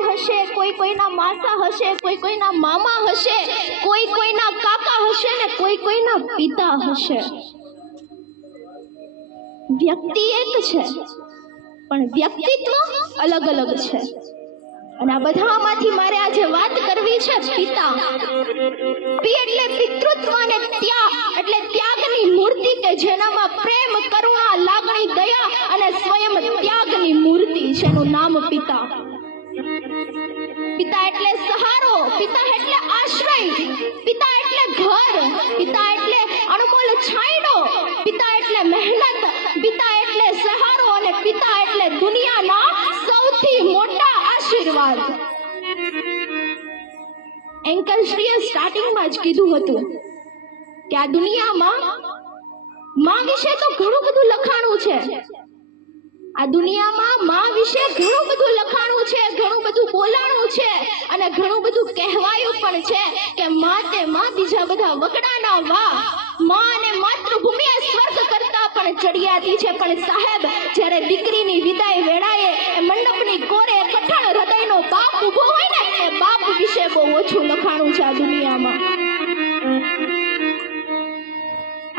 ભાઈ હશે, કોઈ કોઈના માસા હશે, કોઈ કોઈના મામા હશે, કોઈ કોઈના કાકા હશે ને કોઈ કોઈના પિતા હશે. વ્યક્તિ એક છે પણ વ્યક્તિત્વ અલગ અલગ છે. અને આ બધામાંથી મારે આજે વાત કરવી છે પિતા. પી એટલે પિતૃત્વ અને ત્યાગ એટલે ત્યાગની મૂર્તિ કે જેનામાં પ્રેમ, કરુણા, લાગણી, દયા અને સ્વયં ત્યાગની મૂર્તિ છે. એનું નામ પિતા. પિતા એટલે સહારો, પિતા એટલે આશ્રય, પિતા એટલે ઘર, પિતા એટલે અનમોલ છાંયડો, પિતા એટલે મહેનત, પિતા એટલે સહારો અને પિતા એટલે દુનિયાના સૌથી મોટા આશીર્વાદ. એન્કર શ્રીએ સ્ટાર્ટિંગમાં જ કીધું હતું કે આ દુનિયામાં માં વિશે તો ઘણું બધું લખાણું છે. આ દુનિયામાં માં વિશે ઘણું બધું લખાણું છે, ઘણું બધું બોલાણું છે અને ઘણું બધું કહેવાયું પણ છે કે માં તે માં બીજા બધા વગડાના વાહ. માં અને માતૃભૂમિ એ સ્વર્ગ કરતા પણ ચડિયાતી છે. પણ સાહેબ, જ્યારે દીકરીની વિદાય વેળાએ એ મંડપની કોરે કઠણ હૃદયનો બાપ ઊભો હોય ને, એ બાપ વિશે બહુ ઓછું લખાણું છે આ દુનિયામાં.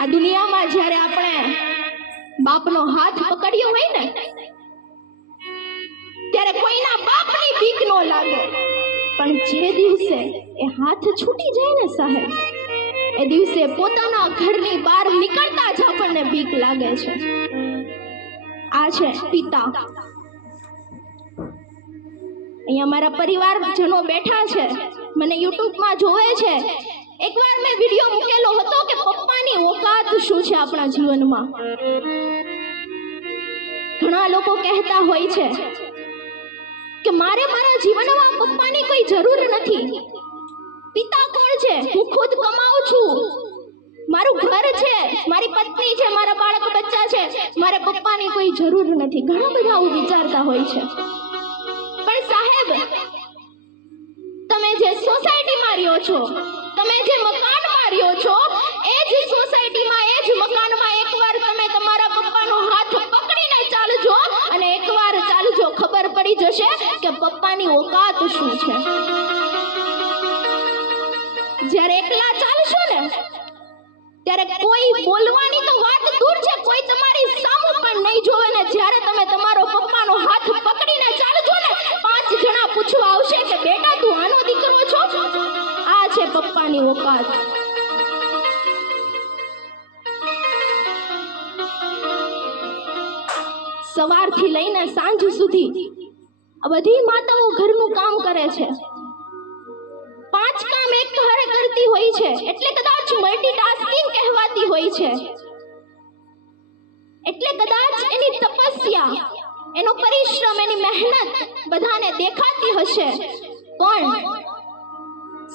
આ દુનિયામાં જ્યારે આપણે બાપનો હાથ પકડ્યો હોય ને, ત્યારે કોઈના બાપની બીક ન લાગે. પણ જે દિવસે એ હાથ છૂટી જાય ને સાહેબ, એ દિવસે પોતાના ઘરની બહાર નીકળતા જ આપણને બીક લાગે છે. આ છે પિતા. અહીંયા મારા પરિવારજનો બેઠા છે, મને યુટ્યુબમાં જોવે છે. એકવાર મેં વિડિયો મૂકેલો હતો કે પપ્પાની ઓકાત શું છે આપણા જીવનમાં. ઘણા લોકો કહેતા હોય છે કે મારે મારા જીવનમાં પપ્પાની કોઈ જરૂર નથી. પિતા કોણ છે? હું ખુદ કમાઉં છું, મારું ઘર છે, મારી પત્ની છે, મારા બાળક બચ્ચા છે, મારે પપ્પાની કોઈ જરૂર નથી. ઘણા બધા આવું વિચારતા હોય છે. પણ સાહેબ, તમે જે સોસાયટીમાં રહ્યો છો, તમે જે મકાનમાં રહ્યો છો, એ જ સોસાયટીમાં, એ જ મકાનમાં એકવાર તમે તમારા પપ્પાનો હાથ પકડીને ચાલજો અને એકવાર ચાલજો, ખબર પડી જશે કે પપ્પાની ઓકાત શું છે. જ્યારે એકલા ચાલશો ને, ત્યારે કોઈ બોલવાની તો વાત દૂર છે, કોઈ તમારી સામું પણ નહીં જોવે ને. જ્યારે તમે તમારો પપ્પાનો હાથ પકડીને ચાલજો ને, 5 જણા પૂછવા આવશે કે બેટા તું આનો દીકરો છો. આ છે પપ્પાની ઓકાત. સવારથી લઈને સાંજ સુધી આ બધી માતાઓ ઘરનું કામ કરે છે. 5 કામ એક હારે કરતી હોય છે, એટલે કદાચ મલ્ટીટાસ્કિંગ કહેવાતી હોય છે. એટલે કદાચ એની તપસ્યા, એનો પરિશ્રમ, એની મહેનત બધાને દેખાતી હશે. પણ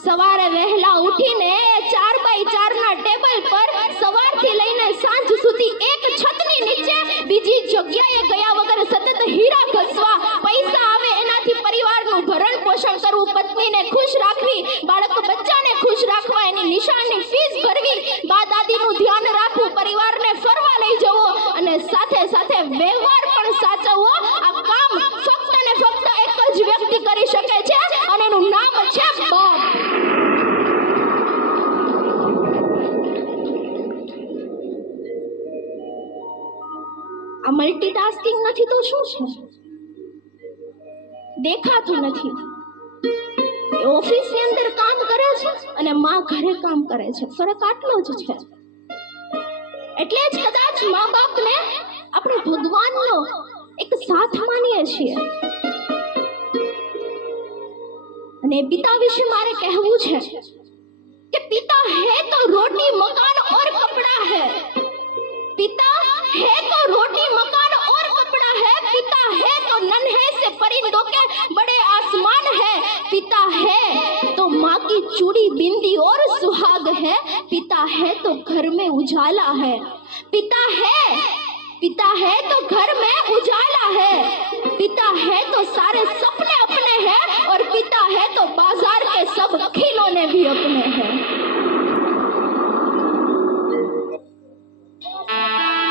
સવારે વહેલા ઉઠીને 4x4 ના ટેબલ પર સવારથી લઈને સાંજ સુધી એક છતની નીચે બીજી જગ્યાએ ગયા વગર સતત હીરા ઘસવા, પૈસા આવે એનાથી પરિવારનું ભરણ પોષણ કરવું, પત્નીને ખુશ રાખવી, બાળક બચ્ચાને ખુશ રાખવા, એની નિશાળની ફીસ ભરવી, બા દાદીનું ધ્યાન રાખવું, પરિવારને ફરવા લઈ જવો અને સાથે સાથે વ્યવહાર પણ સાચવવો. આ કામ ફક્ત ને ફક્ત એક જ વ્યક્તિ કરી શકે છે અને એનું નામ છે બાપ. આ મલ્ટીટાસ્કિંગ નથી તો શું છે? દેખાતું નથી. ઓફિસની અંદર કામ કરે છે અને માં ઘરે કામ કરે છે. ફરક આટલો જ છે. એટલે જ કદાચ મા બાપને આપણે ભગવાનનો એક સાથ માનીએ છીએ. અને પિતા વિશે મારે કહેવું છે કે પિતા હે તો રોટી મકાન और कपड़ा है. पिता है तो रोटी मकान और कपड़ा है. पिता है तो नन्हे से परिंदों के बड़े आसमान है. पिता है तो माँ की चूड़ी बिंदी और सुहाग है. पिता है तो घर में उजाला है. पिता है तो घर में उजाला है. पिता है तो सारे सपने अपने हैं और पिता है तो बाजार के सब खिलौने भी अपने हैं.